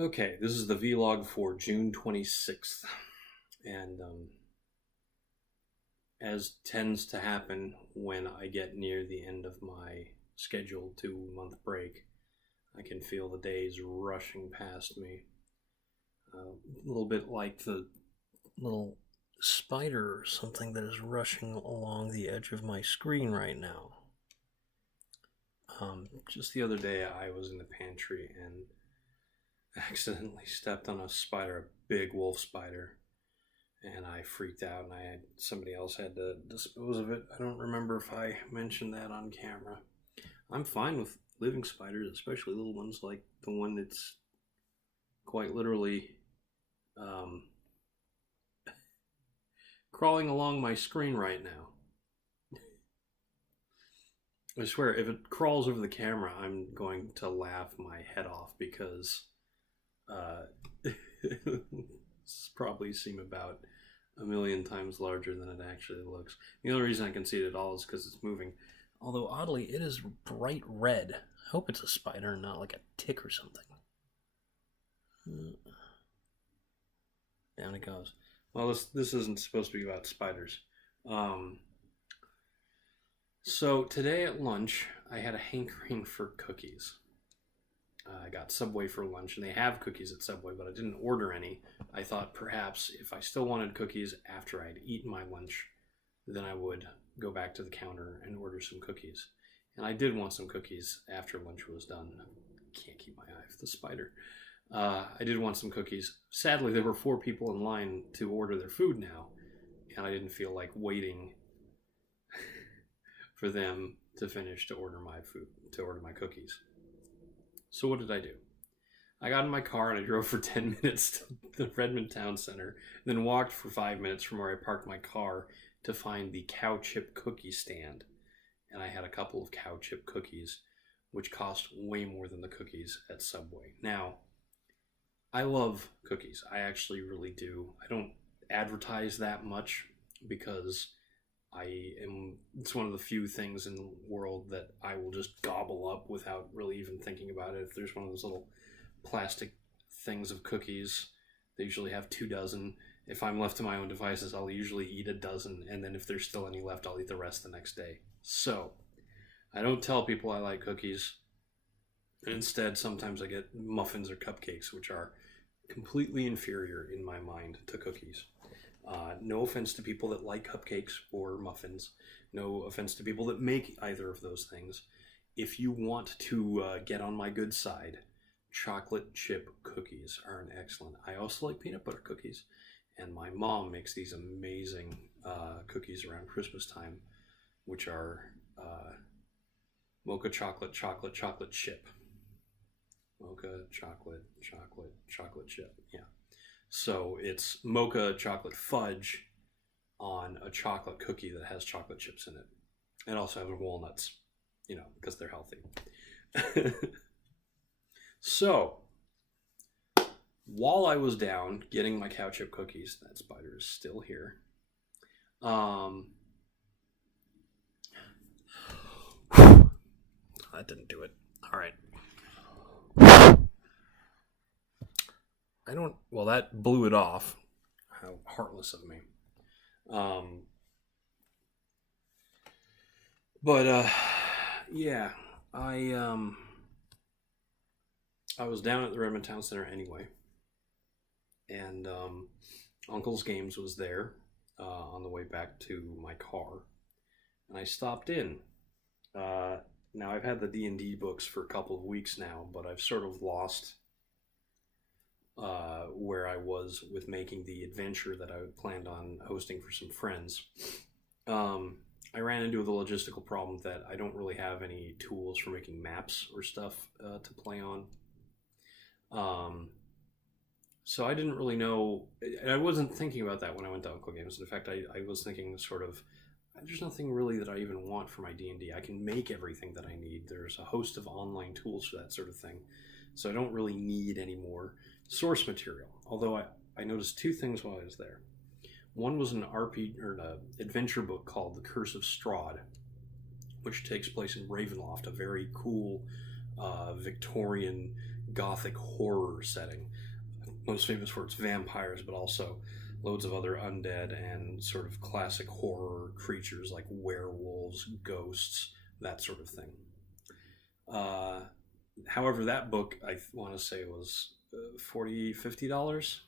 Okay, this is the vlog for June 26th. And as tends to happen when I get near the end of my scheduled 2-month break, I can feel the days rushing past me. A little bit like the little spider or something that is rushing along the edge of my screen right now. Just the other day, I was in the pantry and accidentally stepped on a spider, a big wolf spider, and I freaked out, and somebody else had to dispose of it. I don't remember if I mentioned that on camera. I'm fine with living spiders, especially little ones like the one that's quite literally crawling along my screen right now. I swear, if it crawls over the camera, I'm going to laugh my head off because it's probably seem about a million times larger than it actually looks. The only reason I can see it at all is because it's moving. Although, oddly, it is bright red. I hope it's a spider and not like a tick or something. Down it goes. Well, this isn't supposed to be about spiders. So today at lunch, I had a hankering for cookies. I got Subway for lunch, and they have cookies at Subway, but I didn't order any. I thought perhaps if I still wanted cookies after I'd eaten my lunch, then I would go back to the counter and order some cookies. And I did want some cookies after lunch was done. I can't keep my eye off the spider. I did want some cookies. Sadly, there were 4 people in line to order their food now, and I didn't feel like waiting for them to finish to order my food, to order my cookies. So what did I do? I got in my car and I drove for 10 minutes to the Redmond Town Center, then walked for 5 minutes from where I parked my car to find the cow chip cookie stand. And I had a couple of cow chip cookies, which cost way more than the cookies at Subway. Now, I love cookies. I actually really do. I don't advertise that much because it's one of the few things in the world that I will just gobble up without really even thinking about it. If there's one of those little plastic things of cookies, they usually have 2 dozen. If I'm left to my own devices, I'll usually eat a dozen, and then if there's still any left, I'll eat the rest the next day. So, I don't tell people I like cookies. Instead, sometimes I get muffins or cupcakes, which are completely inferior in my mind to cookies. No offense to people that like cupcakes or muffins. No offense to people that make either of those things. If you want to get on my good side, chocolate chip cookies are an excellent. I also like peanut butter cookies. And my mom makes these amazing cookies around Christmas time, which are mocha chocolate chip. Mocha chocolate chip. Yeah. So it's mocha chocolate fudge on a chocolate cookie that has chocolate chips in it. And also have walnuts, because they're healthy. So, while I was down getting my cow chip cookies, that spider is still here. That didn't do it. All right. That blew it off. How heartless of me. Yeah, I was down at the Redmond Town Center anyway, and Uncle's Games was there on the way back to my car, and I stopped in. Now I've had the D&D books for a couple of weeks now, but I've sort of lost where I was with making the adventure that I planned on hosting for some friends. I ran into the logistical problem that I don't really have any tools for making maps or stuff to play on. So I didn't really know. I wasn't thinking about that when I went to Uncle Games. In fact, I was thinking sort of, there's nothing really that I even want for my D&D. I can make everything that I need. There's a host of online tools for that sort of thing. So I don't really need any more source material. Although I noticed 2 things while I was there. One was an an adventure book called The Curse of Strahd, which takes place in Ravenloft, a very cool Victorian gothic horror setting, most famous for its vampires, but also loads of other undead and sort of classic horror creatures like werewolves, ghosts, that sort of thing. However, that book I want to say was $40-$50.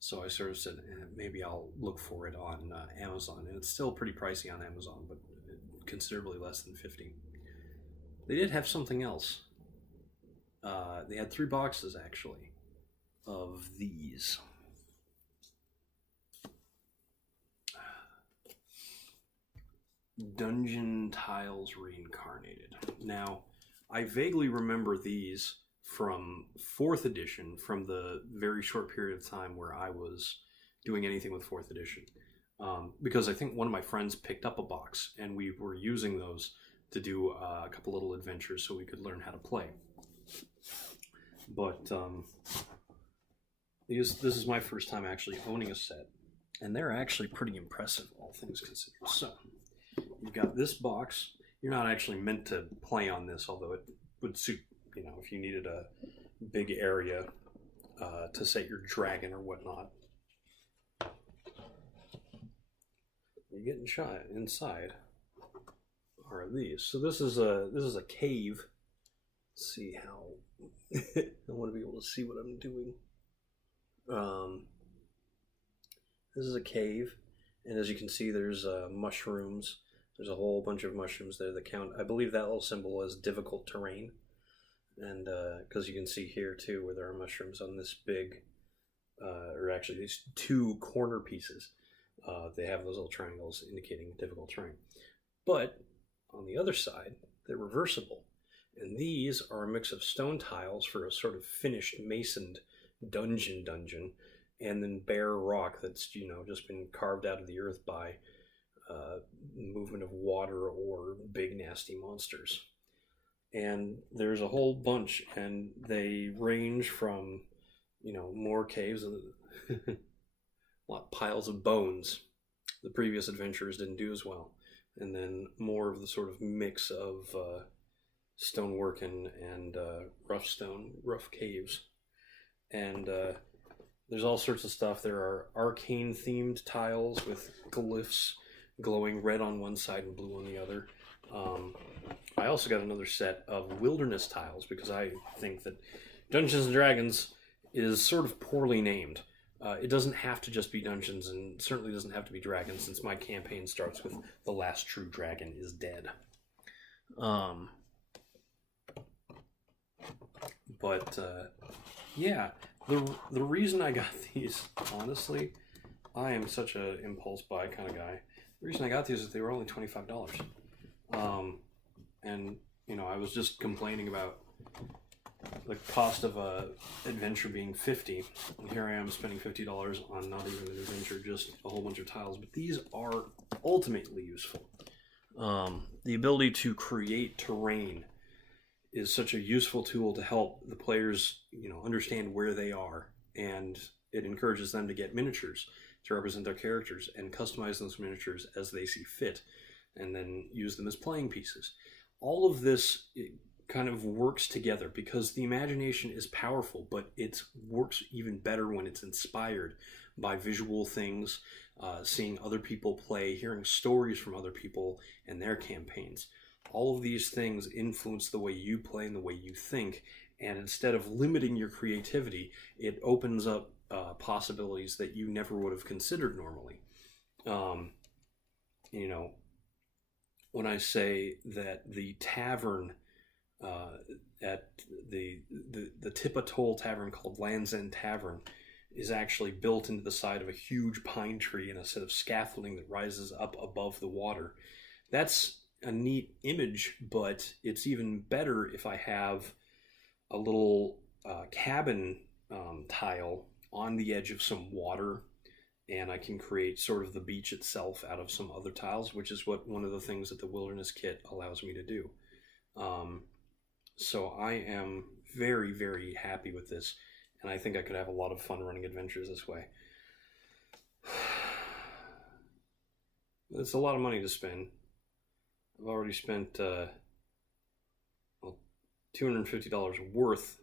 So I sort of said, maybe I'll look for it on Amazon, and it's still pretty pricey on Amazon, but considerably less than 50. They did have something else. They had 3 boxes actually of these. Dungeon Tiles Reincarnated. Now, I vaguely remember these from 4th edition, from the very short period of time where I was doing anything with 4th edition. Because I think one of my friends picked up a box, and we were using those to do a couple little adventures so we could learn how to play. But this is my first time actually owning a set, and they're actually pretty impressive, all things considered. So, you've got this box. You're not actually meant to play on this, although it would suit, if you needed a big area to set your dragon or whatnot. You get inside are these. So this is a cave. Let's see how I want to be able to see what I'm doing. This is a cave, and as you can see, there's mushrooms. There's a whole bunch of mushrooms there that count. I believe that little symbol is difficult terrain. And because you can see here too where there are mushrooms on this big, or actually these 2 corner pieces. They have those little triangles indicating difficult terrain. But on the other side, they're reversible. And these are a mix of stone tiles for a sort of finished masoned dungeon, and then bare rock that's, just been carved out of the earth by movement of water or big nasty monsters. And there's a whole bunch, and they range from, more caves, a lot piles of bones. The previous adventurers didn't do as well. And then more of the sort of mix of stonework and rough caves. And there's all sorts of stuff. There are arcane themed tiles with glyphs glowing red on one side and blue on the other. I also got another set of wilderness tiles because I think that Dungeons and Dragons is sort of poorly named. It doesn't have to just be dungeons, and certainly doesn't have to be dragons, since my campaign starts with the last true dragon is dead. Yeah, the reason I got these, honestly, I am such an impulse buy kind of guy. The reason I got these is they were only $25. And, I was just complaining about the cost of a adventure being $50, and here I am spending $50 on not even an adventure, just a whole bunch of tiles. But these are ultimately useful. The ability to create terrain is such a useful tool to help the players, understand where they are, and it encourages them to get miniatures to represent their characters and customize those miniatures as they see fit, and then use them as playing pieces. All of this kind of works together because the imagination is powerful, but it works even better when it's inspired by visual things, seeing other people play, hearing stories from other people and their campaigns. All of these things influence the way you play and the way you think, and instead of limiting your creativity, it opens up possibilities that you never would have considered normally. When I say that the tavern at the Tip Atoll Tavern called Land's End Tavern is actually built into the side of a huge pine tree and a set of scaffolding that rises up above the water, that's a neat image, but it's even better if I have a little cabin tile on the edge of some water, and I can create sort of the beach itself out of some other tiles, which is what one of the things that the Wilderness Kit allows me to do. So I am very, very happy with this, and I think I could have a lot of fun running adventures this way. It's a lot of money to spend. I've already spent $250 worth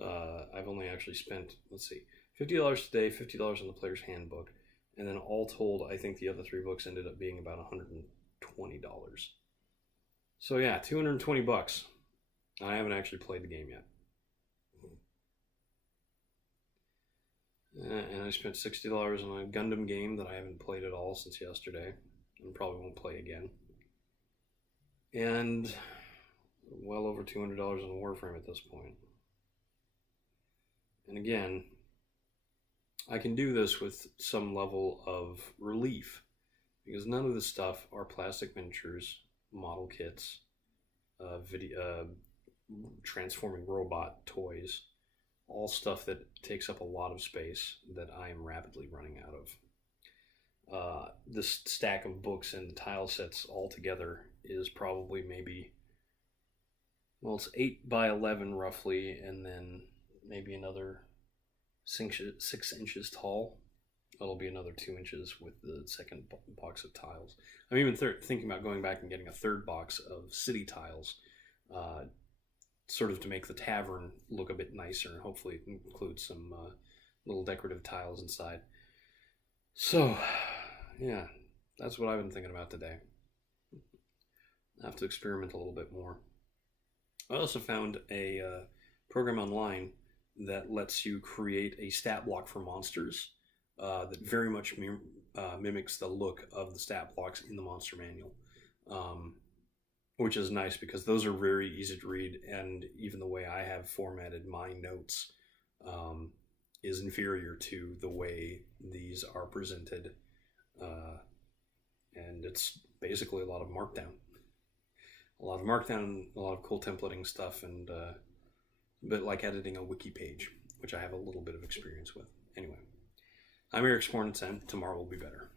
I've only actually spent, let's see, $50 today, $50 on the player's handbook, and then all told, I think the other 3 books ended up being about $120. So yeah, $220. I haven't actually played the game yet. And I spent $60 on a Gundam game that I haven't played at all since yesterday, and probably won't play again. And well over $200 on Warframe at this point. And again, I can do this with some level of relief, because none of this stuff are plastic miniatures, model kits, transforming robot toys, all stuff that takes up a lot of space that I am rapidly running out of. This stack of books and tile sets all together is probably maybe, well, it's 8 by 11 roughly, and then maybe another 6 inches tall. That'll be another 2 inches with the second box of tiles. I'm even thinking about going back and getting a third box of city tiles, sort of to make the tavern look a bit nicer, and hopefully include some little decorative tiles inside. So, yeah, that's what I've been thinking about today. I have to experiment a little bit more. I also found a program online that lets you create a stat block for monsters that very much mimics the look of the stat blocks in the monster manual, which is nice because those are very easy to read, and even the way I have formatted my notes is inferior to the way these are presented, and it's basically a lot of markdown. A lot of cool templating stuff, and a bit like editing a wiki page, which I have a little bit of experience with. Anyway, I'm Eric Spornitz, and tomorrow will be better.